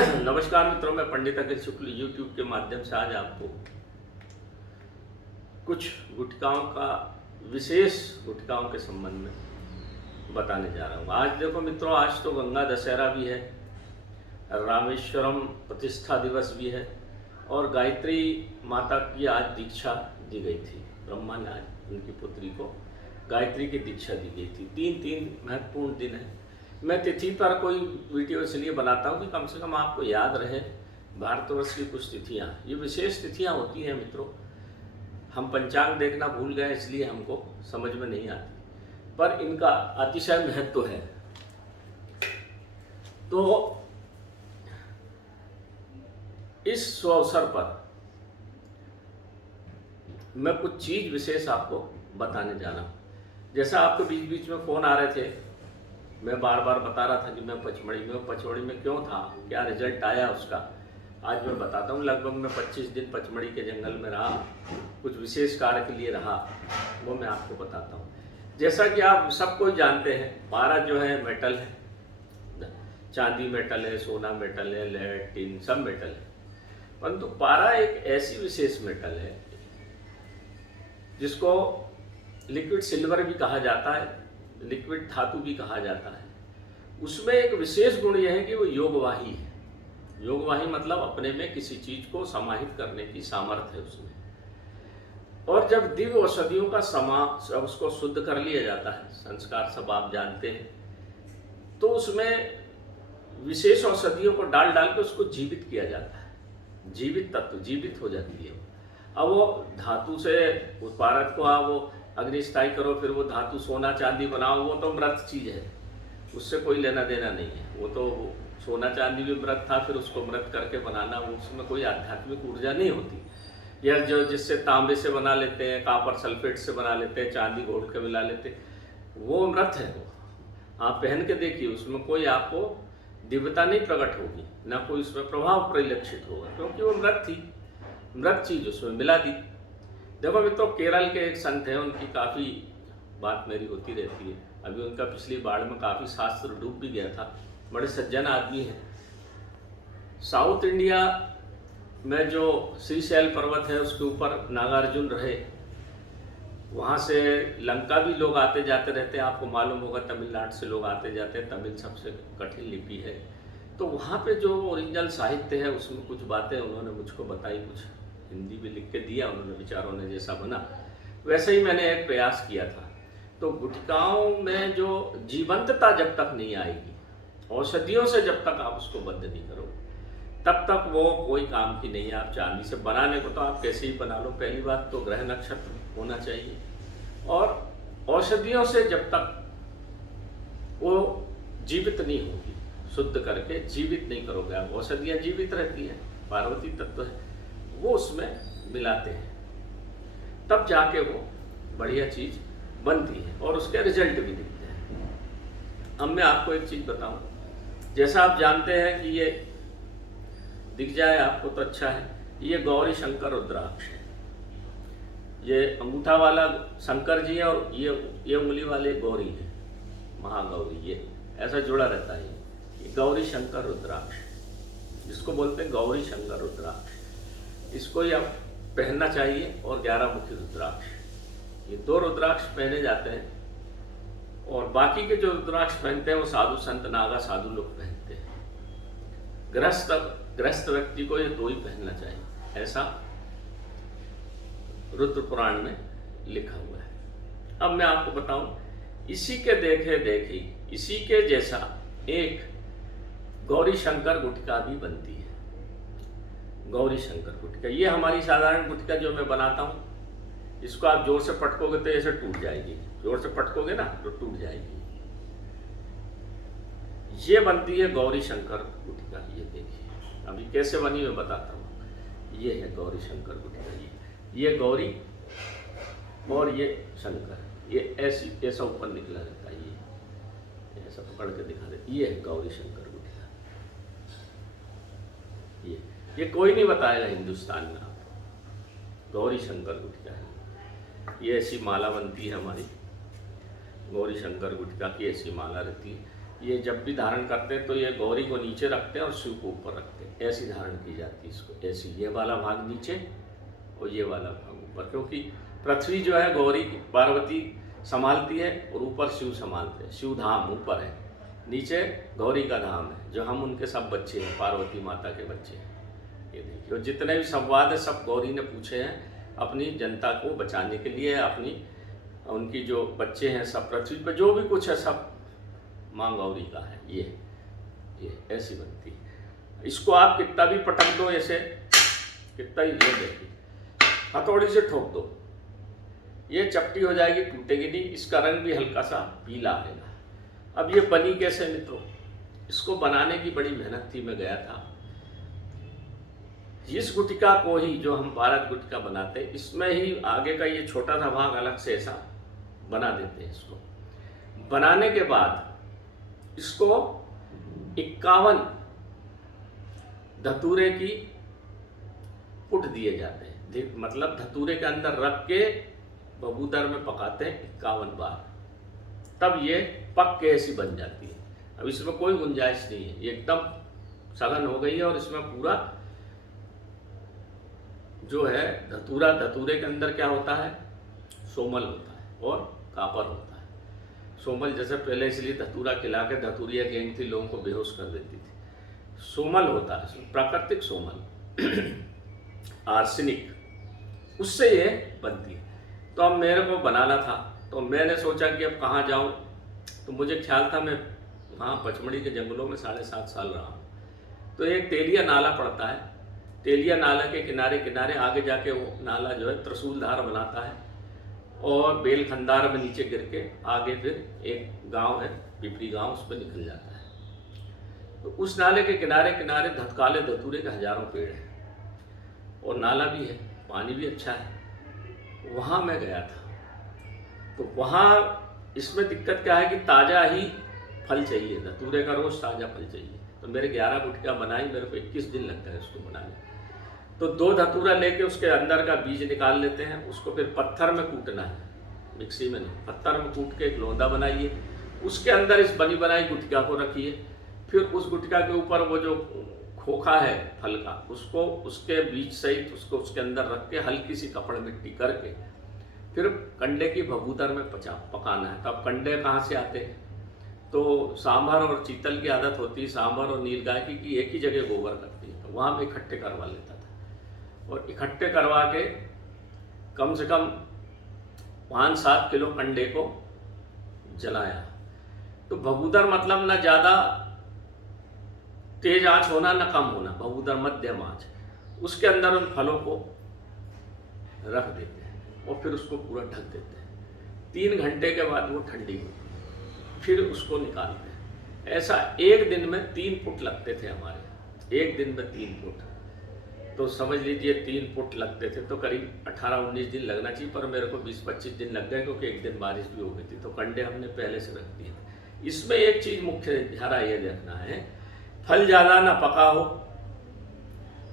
नमस्कार मित्रों, मैं पंडित अखिल शुक्ल यूट्यूब के माध्यम से आज आपको कुछ गुटखाओं का विशेष गुटखाओं के संबंध में बताने जा रहा हूँ। आज देखो मित्रों, आज तो गंगा दशहरा भी है, रामेश्वरम प्रतिष्ठा दिवस भी है और गायत्री माता की आज दीक्षा दी गई थी। ब्रह्मा ने आज उनकी पुत्री को गायत्री की दीक्षा दी गई थी। तीन महत्वपूर्ण दिन है। मैं तिथि पर कोई वीडियो इसलिए बनाता हूँ कि कम से कम आपको याद रहे भारतवर्ष की कुछ तिथियाँ। ये विशेष तिथियाँ होती हैं मित्रों। हम पंचांग देखना भूल गए इसलिए हमको समझ में नहीं आती, पर इनका अतिशय महत्व है। तो इस अवसर पर मैं कुछ चीज विशेष आपको बताने जा रहा हूँ। जैसा आपके बीच बीच में फोन आ रहे थे, मैं बार बार बता रहा था कि मैं पचमढ़ी में क्यों था, क्या रिजल्ट आया उसका, आज मैं बताता हूँ। लगभग मैं 25 दिन पचमढ़ी के जंगल में रहा, कुछ विशेष कार्य के लिए रहा, वो मैं आपको बताता हूँ। जैसा कि आप सब कोई जानते हैं, पारा जो है मेटल है, चांदी मेटल है, सोना मेटल है, लेड टिन सब मेटल है, परंतु पारा एक ऐसी विशेष मेटल है जिसको लिक्विड सिल्वर भी कहा जाता है, लिक्विड धातु भी कहा जाता है। उसमें एक विशेष गुण यह है कि वो योगवाही है। योगवाही मतलब अपने में किसी चीज को समाहित करने की सामर्थ्य है उसमें। और जब दिव्य औषधियों का उसको शुद्ध कर लिया जाता है, संस्कार सब आप जानते हैं, तो उसमें विशेष औषधियों को डाल डाल के उसको जीवित किया जाता है। जीवित तत्व जीवित हो जाती है। अब वो धातु से उत्पादक को आप वो अग्निस्थाई करो, फिर वो धातु सोना चांदी बनाओ, वो तो मृत चीज है, उससे कोई लेना देना नहीं है। वो तो सोना चांदी भी मृत था, फिर उसको मृत करके बनाना, वो उसमें कोई आध्यात्मिक ऊर्जा नहीं होती। या जो जिससे तांबे से बना लेते हैं, कापर सल्फेट से बना लेते हैं, चांदी घोल के मिला लेते हैं, वो मृत है। वो आप पहन के देखिए, उसमें कोई आपको दिव्यता नहीं प्रकट होगी, ना कोई उसमें प्रभाव परिलक्षित होगा, क्योंकि वो मृत थी, मृत चीज उसमें मिला दी। देखो मित्रों, केरल के एक संत हैं, उनकी काफ़ी बात मेरी होती रहती है। अभी उनका पिछली बाढ़ में काफ़ी शास्त्र डूब भी गया था, बड़े सज्जन आदमी हैं। साउथ इंडिया में जो श्रीशैल पर्वत है उसके ऊपर नागार्जुन रहे, वहाँ से लंका भी लोग आते जाते रहते हैं। आपको मालूम होगा तमिलनाडु से लोग आते जाते हैं, तमिल सबसे कठिन लिपि है। तो वहाँ पे जो ओरिजिनल साहित्य है उसमें कुछ बातें उन्होंने मुझको बताई, कुछ हिंदी भी लिख के दिया उन्होंने, विचारों ने जैसा बना वैसे ही मैंने एक प्रयास किया था। तो गुटखाओं में जो जीवंतता जब तक नहीं आएगी, औषधियों से जब तक आप उसको बंद नहीं करो, तब तक वो कोई काम की नहीं है। आप चांदी से बनाने को तो आप कैसे ही बना लो, पहली बात तो ग्रह नक्षत्र होना चाहिए, और औषधियों से जब तक वो जीवित नहीं होगी, शुद्ध करके जीवित नहीं करोगे आप। औषधियाँ जीवित रहती हैं, पार्वती तत्व है, वो उसमें मिलाते हैं, तब जाके वो बढ़िया चीज बनती है और उसके रिजल्ट भी दिखते हैं। अब मैं आपको एक चीज बताऊं, जैसा आप जानते हैं कि ये दिख जाए आपको तो अच्छा है, ये गौरी शंकर रुद्राक्ष है। ये अंगूठा वाला शंकर जी है और ये उंगली वाले गौरी है, महागौरी। ये ऐसा जुड़ा रहता है। ये गौरी शंकर रुद्राक्ष, जिसको बोलते हैं गौरी शंकर रुद्राक्ष, इसको ही आप पहनना चाहिए। और 11 मुखी रुद्राक्ष, ये 2 रुद्राक्ष पहने जाते हैं, और बाकी के जो रुद्राक्ष पहनते हैं वो साधु संत नागा साधु लोग पहनते हैं। गृहस्थ व्यक्ति को ये 2 ही पहनना चाहिए, ऐसा रुद्र पुराण में लिखा हुआ है। अब मैं आपको बताऊं, इसी के देखे इसी के जैसा एक गौरी शंकर गुटखा भी बनती है। गौरी शंकर गुटखा, ये हमारी साधारण गुटखा जो मैं बनाता हूँ, इसको आप जोर से पटकोगे तो ऐसे टूट जाएगी, जोर से पटकोगे ना तो टूट जाएगी। ये बनती है गौरी शंकर गुटखा। ये देखिए अभी कैसे बनी मैं बताता हूँ। ये है गौरी शंकर गुटखा। ये गौरी और ये शंकर, ये ऐसा ऊपर निकला रहता है, ये ऐसा पकड़ के दिखा देती। ये है गौरी शंकर गुटखा। ये कोई नहीं बताएगा हिंदुस्तान में आपको, गौरी शंकर गुटखा है। ये ऐसी माला बनती है हमारी, गौरी शंकर गुटखा की ऐसी माला रहती है। ये जब भी धारण करते हैं तो ये गौरी को नीचे रखते हैं और शिव को ऊपर रखते हैं, ऐसी धारण की जाती है इसको। ऐसी ये वाला भाग नीचे और ये वाला भाग ऊपर, क्योंकि पृथ्वी जो है गौरी पार्वती संभालती है और ऊपर शिव संभालते हैं। शिव धाम ऊपर है, नीचे गौरी का धाम है, जो हम उनके सब बच्चे हैं, पार्वती माता के बच्चे हैं। ये देखिए, और जितने भी संवाद है सब गौरी ने पूछे हैं अपनी जनता को बचाने के लिए, अपनी उनकी जो बच्चे हैं सब, पृथ्वी पर जो भी कुछ है सब माँ गौरी का है। ये ऐसी बनती है। इसको आप कितना भी पटक दो ऐसे, कितना ही, ये देखिए हथौड़ी से ठोक दो, ये चपटी हो जाएगी, टूटेगी नहीं। इसका रंग भी हल्का सा पीला आएगा। अब ये बनी कैसे मित्रों? इसको बनाने की बड़ी मेहनत थी। मैं गया था, इस गुटिका को ही, जो हम भारत गुटिका बनाते हैं, इसमें ही आगे का ये छोटा सा भाग अलग से ऐसा बना देते हैं। इसको बनाने के बाद इसको 51 धतूरे की पुट दिए जाते हैं, मतलब धतूरे के अंदर रख के बबूदर में पकाते हैं 51 बार, तब ये पक के ऐसी बन जाती है। अब इसमें कोई गुंजाइश नहीं है, ये एकदम सघन हो गई है। और इसमें पूरा जो है धतूरे के अंदर क्या होता है? सोमल होता है और कापर होता है। सोमल जैसे पहले इसलिए धतूरा खिला के धतूरिया गैंग थी, लोगों को बेहोश कर देती थी। सोमल होता है, प्राकृतिक सोमल, आर्सेनिक, उससे ये बनती है। तो अब मेरे को बनाना था, तो मैंने सोचा कि अब कहाँ जाऊँ। तो मुझे ख्याल था मैं वहाँ पचमढ़ी के जंगलों में 7.5 साल रहा हूँ। तो एक तेलिया नाला पड़ता है, तेलिया नाला के किनारे किनारे आगे जाके वो नाला जो है त्रिशूलधार बनाता है और बेलखंदार में नीचे गिर के आगे फिर एक गांव है, पिपरी गांव, उस पर निकल जाता है। तो उस नाले के किनारे किनारे धतकाले धतूरे के हजारों पेड़ हैं और नाला भी है, पानी भी अच्छा है। वहाँ मैं गया था। तो वहाँ इसमें दिक्कत क्या है कि ताज़ा ही फल चाहिए, धतूरे का रोज़ ताज़ा फल चाहिए। तो मेरे 11 गुटका बनाई, मेरे को 21 दिन लगता है उसको बनाने। तो 2 धतूरा लेके उसके अंदर का बीज निकाल लेते हैं, उसको फिर पत्थर में कूटना है, मिक्सी में नहीं, पत्थर में कूट के एक लोंदा बनाइए, उसके अंदर इस बनी बनाई गुटका को रखिए। फिर उस गुटका के ऊपर वो जो खोखा है फल का, उसको उसके बीज सहित उसको उसके अंदर रख के हल्की सी कपड़ मिट्टी करके फिर कंडे की भगूदर में पकाना है। तो अब कंडे कहाँ से आते हैं? तो सांभर और चीतल की आदत होती है, सांभर और नीलगाय की एक ही जगह गोबर करती है। तो वहाँ मैं इकट्ठे करवा लेता था और इकट्ठे करवा के कम से कम 5-7 किलो कंडे को जलाया। तो भगूदर मतलब ना ज़्यादा तेज आंच होना ना कम होना, भगूदर मध्यम आंच, उसके अंदर उन फलों को रख देते हैं और फिर उसको पूरा ढक देते हैं। 3 घंटे के बाद वो ठंडी होती है, फिर उसको निकालते हैं। ऐसा एक दिन में 3 फुट लगते थे हमारे यहाँ, एक दिन में 3 फुट। तो समझ लीजिए 3 फुट लगते थे, तो करीब 18-19 दिन लगना चाहिए, पर मेरे को 20-25 दिन लग गए, क्योंकि एक दिन बारिश भी हो गई थी। तो कंडे हमने पहले से रख दिए। इसमें एक चीज़ मुख्य धारा ये देखना है, फल ज़्यादा ना पका हो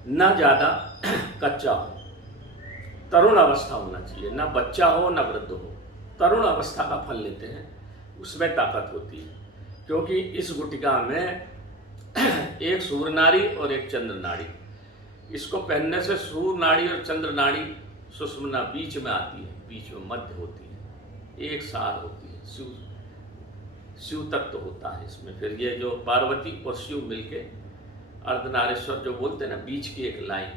ना ज़्यादा कच्चा हो, तरुण अवस्था होना चाहिए, ना बच्चा हो ना वृद्ध हो। तरुण अवस्था का फल लेते हैं, उसमें ताकत होती है। क्योंकि इस गुटिका में एक सूर्य नाड़ी और एक चंद्र नाड़ी, इसको पहनने से सूर्य नाड़ी और चंद्र नाड़ी सुषुम्ना बीच में आती है, बीच में मध्य होती है, एक सार होती है, शिव तत्व होता है इसमें। फिर ये जो पार्वती और शिव मिलके अर्धनारीश्वर जो बोलते हैं ना, बीच की एक लाइन,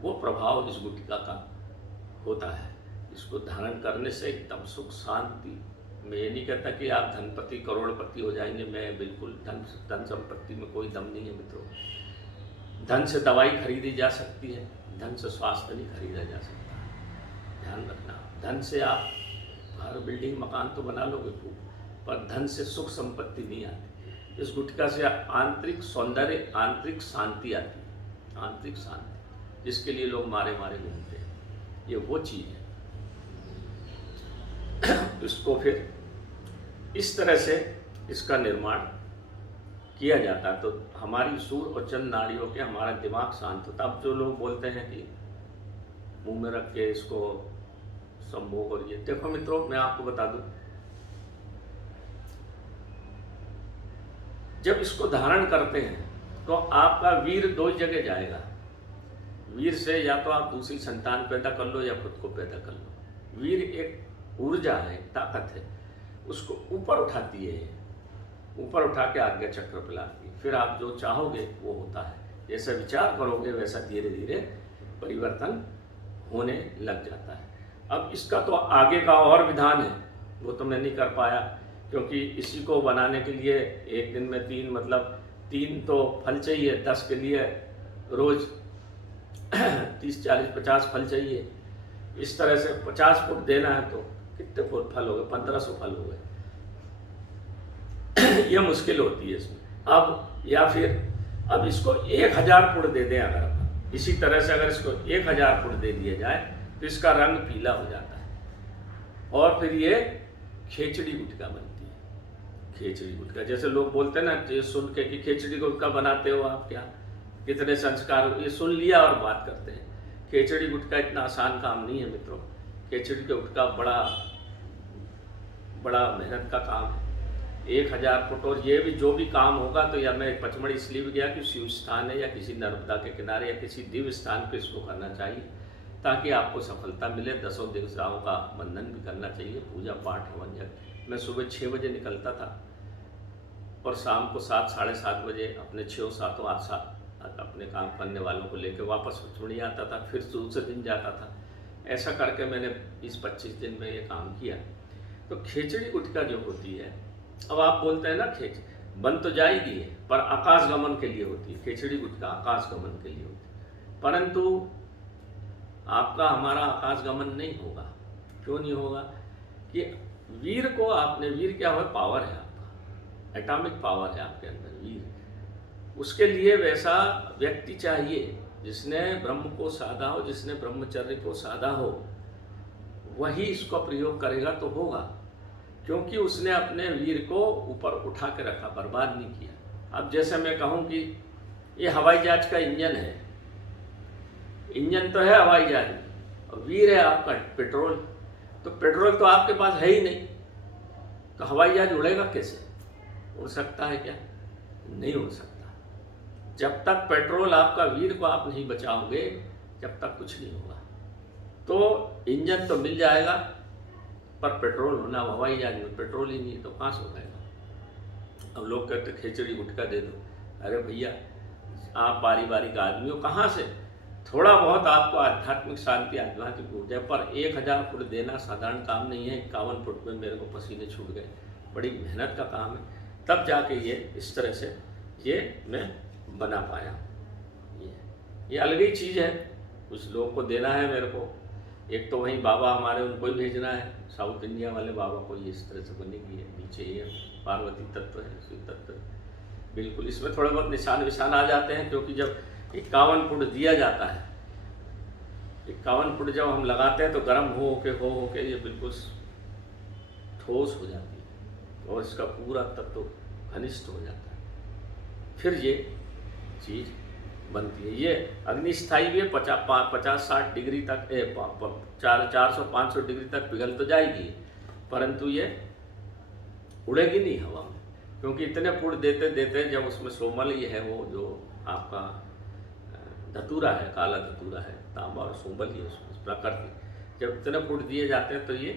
वो प्रभाव इस गुटिका का होता है। इसको धारण करने से एकदम सुख शांति। मैं ये नहीं कहता कि आप धनपति करोड़पति हो जाएंगे, मैं बिल्कुल धन संपत्ति में कोई दम नहीं है मित्रों। धन से दवाई खरीदी जा सकती है, धन से स्वास्थ्य नहीं खरीदा जा सकता। ध्यान रखना, धन से आप घर बिल्डिंग मकान तो बना लोगे खूब, पर धन से सुख संपत्ति नहीं आती। इस गुटका से आंतरिक सौंदर्य, आंतरिक शांति आती है, आंतरिक शांति, जिसके लिए लोग मारे मारे घूमते हैं। ये वो चीज़ है। इसको फिर इस तरह से इसका निर्माण किया जाता है, तो हमारी सूर्य और चंद्र नाड़ियों के हमारा दिमाग शांत होता है। अब जो लोग बोलते हैं कि मुंह में रख के इसको संभोग, और ये देखो मित्रों, मैं आपको बता दूं, जब इसको धारण करते हैं तो आपका वीर दो ही जगह जाएगा। वीर से या तो आप दूसरी संतान पैदा कर लो या खुद को पैदा कर लो। वीर एक ऊर्जा है, ताकत है, उसको ऊपर उठाती है, ऊपर उठा के आज्ञा चक्र पे लाती है। फिर आप जो चाहोगे वो होता है। जैसा विचार करोगे वैसा धीरे धीरे परिवर्तन होने लग जाता है। अब इसका तो आगे का और विधान है, वो तो मैं नहीं कर पाया, क्योंकि इसी को बनाने के लिए एक दिन में 3 मतलब 3 तो फल चाहिए, 10 के लिए रोज 30, 40, 50 फल चाहिए। इस तरह से 50 फुट देना है तो कितने फुट फल हो गए? 1500 फल हो गए। यह मुश्किल होती है इसमें। अब या फिर अब इसको 1000 फुट दे दें, अगर इसी तरह से अगर इसको 1000 फुट दे दिया जाए तो इसका रंग पीला हो जाता है और फिर ये खेचड़ी गुटका बनती है। खेचड़ी गुटका, जैसे लोग बोलते हैं ना, ये सुन के कि खेचड़ी गुटका बनाते हो आप, क्या कितने संस्कार, ये सुन लिया और बात करते हैं। खेचड़ी गुटका इतना आसान काम नहीं है मित्रों। खेचड़ी का गुटका बड़ा मेहनत का काम है। 1000 फुट, और ये भी जो भी काम होगा तो या मैं पचमढ़ी इसलिए भी गया कि शिव स्थान है या किसी नर्मदा के किनारे या किसी दिव्य स्थान पे इसको करना चाहिए ताकि आपको सफलता मिले। 10 देवताओं का वंदन भी करना चाहिए, पूजा पाठ हवन यज्ञ। मैं सुबह 6 बजे निकलता था और शाम को 7, साढ़े 7 बजे अपने 6-7 आशा अपने काम करने वालों को लेकर वापस पचमढ़ी आता था, फिर दूसरे दिन जाता था। ऐसा करके मैंने 20-25 दिन में ये काम किया। तो खेचड़ी गुटका जो होती है, अब आप बोलते हैं ना खेच बन तो जाएगी है, पर आकाश गमन के लिए होती है। खेचड़ी गुटका आकाश गमन के लिए होती है, परंतु आपका हमारा आकाश गमन नहीं होगा। क्यों नहीं होगा? कि वीर को आपने, वीर क्या हो? पावर है आपका, एटॉमिक पावर है आपके अंदर वीर। उसके लिए वैसा व्यक्ति चाहिए जिसने ब्रह्म को साधा हो, जिसने ब्रह्मचर्य को साधा हो, वही इसको प्रयोग करेगा तो होगा। क्योंकि उसने अपने वीर को ऊपर उठा के रखा, बर्बाद नहीं किया। अब जैसे मैं कहूँ कि ये हवाई जहाज का इंजन है, इंजन तो है हवाई जहाज में, और वीर है आपका पेट्रोल। तो पेट्रोल तो आपके पास है ही नहीं, तो हवाई जहाज उड़ेगा कैसे? उड़ सकता है क्या? नहीं उड़ सकता। जब तक पेट्रोल आपका, वीर को आप नहीं बचाओगे, जब तक कुछ नहीं होगा। तो इंजन तो मिल जाएगा, पर पेट्रोल होना, हवाई जहाज में पेट्रोल ही नहीं तो कहाँ से उड़ेगा? अब लोग कहते खेचड़ी गुटका दे दो। अरे भैया, आप बारी बारी का आदमी हो, कहाँ से? थोड़ा बहुत आपको आध्यात्मिक शांति, आध्यात्मिक ऊर्जा, पर 1000 फुट देना साधारण काम नहीं है। 51 फुट में मेरे को पसीने छूट गए, बड़ी मेहनत का काम है। तब जाके ये इस तरह से ये मैं बना पाया। ये अलग ही चीज़ है। कुछ लोगों को देना है मेरे को, एक तो वहीं बाबा हमारे, उनको ही भेजना है, साउथ इंडिया वाले बाबा को। ये इस तरह से बनेगी है। नीचे ये पार्वती तत्व है, शिव तत्व है, बिल्कुल। इसमें थोड़े बहुत निशान विशान आ जाते हैं, क्योंकि जब 51 फुट दिया जाता है, 51 फुट जब हम लगाते हैं तो गर्म हो के ये बिल्कुल ठोस हो जाती है और इसका पूरा तत्व घनिष्ठ हो जाता है। फिर ये चीज़ बनती है। ये अग्निस्थायी भी है, 50-60 डिग्री तक, 400-500 डिग्री तक पिघल तो जाएगी, परंतु ये उड़ेगी नहीं हवा में। क्योंकि इतने फुट देते देते जब उसमें सोमल ये है, वो जो आपका धतूरा है, काला धतूरा है, तांबा और सोमल ही उसमें प्रकृति, जब इतने फुट दिए जाते हैं तो ये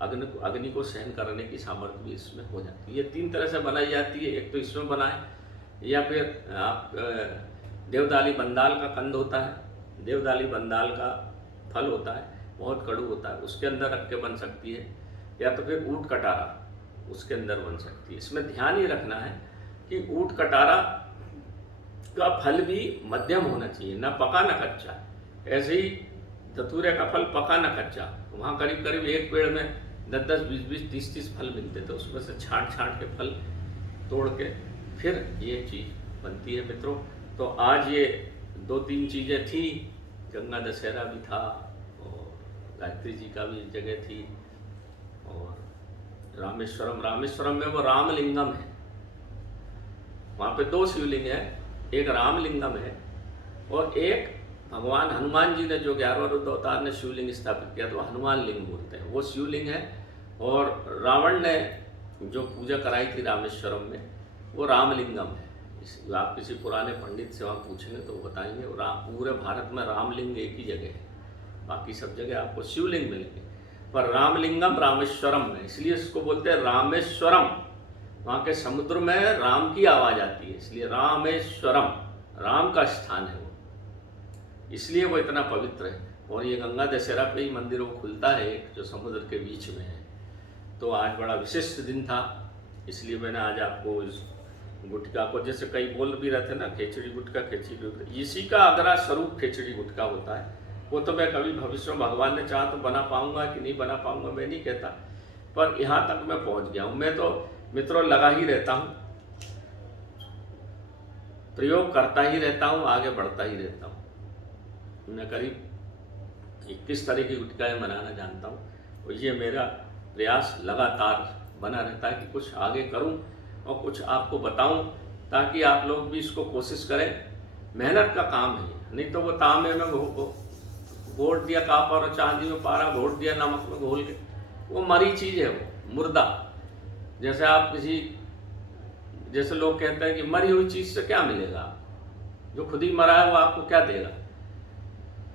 अग्नि को सहन करने की सामर्थ्य भी इसमें हो जाती है। ये 3 तरह से बनाई जाती है। एक तो इसमें बनाए, या फिर आप देवदाली बंदाल का कंद होता है, देवदाली बंदाल का फल होता है, बहुत कड़ू होता है, उसके अंदर रख के बन सकती है। या तो फिर ऊँट कटारा, उसके अंदर बन सकती है। इसमें ध्यान ये रखना है कि ऊँट कटारा का फल भी मध्यम होना चाहिए, ना पका ना कच्चा। ऐसे ही धतूरे का फल पका ना कच्चा। वहाँ करीब करीब एक पेड़ में 10-10, 20-20, 30-30 फल मिलते थे, उसमें से छांट के फल तोड़ के फिर ये चीज़ बनती है मित्रों। तो आज ये 2-3 चीज़ें थी। गंगा दशहरा भी था और गायत्री जी का भी जगह थी, और रामेश्वरम में वो रामलिंगम है, वहाँ पे 2 शिवलिंग है। एक रामलिंगम है और एक भगवान हनुमान जी ने जो 11वें रुद्र अवतार ने शिवलिंग स्थापित किया, तो हनुमान लिंग बोलते हैं, वो शिवलिंग है। और रावण ने जो पूजा कराई थी रामेश्वरम में, वो रामलिंगम है। आप किसी पुराने पंडित से वहाँ पूछेंगे तो वो बताएंगे, वो पूरे भारत में रामलिंग एक ही जगह है, बाकी सब जगह आपको शिवलिंग मिलेंगे, पर रामलिंगम रामेश्वरम है, इसलिए इसको बोलते हैं रामेश्वरम। वहाँ के समुद्र में राम की आवाज़ आती है, इसलिए रामेश्वरम, राम का स्थान है वो, इसलिए वो इतना पवित्र है। और ये गंगा दशहरा पे ही मंदिर वो खुलता है जो समुद्र के बीच में है। तो आज बड़ा विशिष्ट दिन था, इसलिए मैंने आज आपको इस गुटखा को, जैसे कई बोल भी रहे थे ना, खिचड़ी गुटखा, खिचड़ी गुटखा, इसी का अगला स्वरूप खिचड़ी गुटखा होता है। वो तो मैं कभी भविष्य में भगवान ने चाहा तो बना पाऊंगा कि नहीं बना पाऊंगा मैं नहीं कहता, पर यहाँ तक मैं पहुँच गया हूँ। मैं तो मित्रों लगा ही रहता हूँ, प्रयोग करता ही रहता हूँ, आगे बढ़ता ही रहता हूँ। मैं करीब 21 तरह की गुटखाएँ बनाना जानता हूँ, और ये मेरा प्रयास लगातार बना रहता है कि कुछ आगे करूं और कुछ आपको बताऊं, ताकि आप लोग भी इसको कोशिश करें। मेहनत का काम है, नहीं तो वो तांबे में घोट दिया कॉपर और चांदी में पारा घोट दिया नमक में घोल के, वो मरी चीज़ है, वो मुर्दा। जैसे आप जैसे लोग कहते हैं कि मरी हुई चीज़ से क्या मिलेगा, जो खुद ही मरा है वो आपको क्या देगा।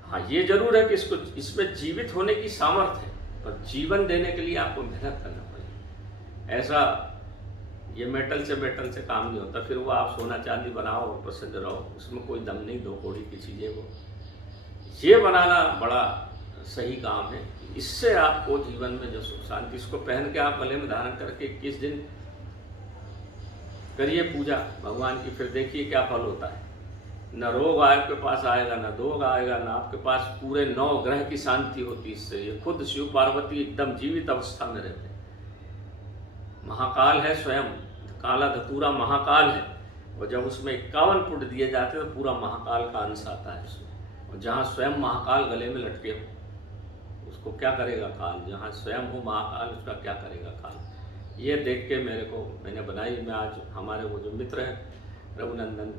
हाँ, ये जरूर है कि इसमें जीवित होने की सामर्थ्य है, पर जीवन देने के लिए आपको मेहनत करना पड़ेगा। ऐसा ये मेटल से काम नहीं होता, फिर वो आप सोना चांदी बनाओ और प्रसिद्ध रहो, उसमें कोई दम नहीं, दो कौड़ी की चीज़ें वो। ये बनाना बड़ा सही काम है, इससे आपको जीवन में जो सुख शांति, इसको पहन के आप गले में धारण करके 21 दिन करिए पूजा भगवान की, फिर देखिए क्या फल होता है। न रोग आपके पास आएगा, न दोग आएगा, न आपके पास पूरे 9 ग्रह की शांति होती इससे। ये खुद शिव पार्वती एकदम जीवित अवस्था में रहते हैं। महाकाल है स्वयं, काला धतूरा महाकाल है, और जब उसमें 51 पुट दिए जाते हैं तो पूरा महाकाल का अंश आता है उसमें। और जहाँ स्वयं महाकाल गले में लटके हो, उसको क्या करेगा काल, जहाँ स्वयं हो महाकाल उसका क्या करेगा काल। ये देख के मैंने बनाई। मैं आज हमारे वो जो मित्र हैं रघुनंदन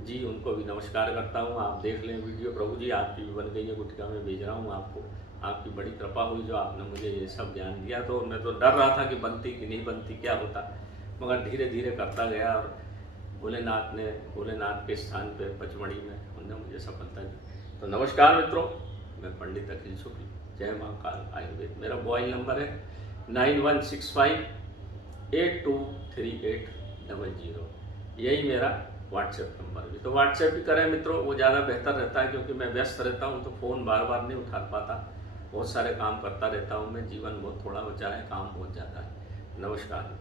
जी, उनको भी नमस्कार करता हूँ। आप देख लें वीडियो, प्रभु जी आपकी भी बन गई है गुटखा, में भेज रहा हूँ आपको। आपकी बड़ी कृपा हुई जो आपने मुझे ये सब ज्ञान दिया। तो मैं तो डर रहा था कि बनती कि नहीं बनती, क्या होता, मगर धीरे धीरे करता गया, और भोलेनाथ के स्थान पे पचमढ़ी में उन्होंने मुझे सफलता दी। तो नमस्कार मित्रों, मैं पंडित अखिल शुक्ल, जय महाकाल आयुर्वेद। मेरा मोबाइल नंबर है 9165823800, यही मेरा व्हाट्सएप नंबर भी। तो व्हाट्सएप भी करें मित्रों, वो ज़्यादा बेहतर रहता है, क्योंकि मैं व्यस्त रहता हूँ तो फ़ोन बार बार नहीं उठा पाता, बहुत सारे काम करता रहता हूँ मैं, जीवन बहुत थोड़ा बचा है, काम बहुत ज़्यादा है। नमस्कार।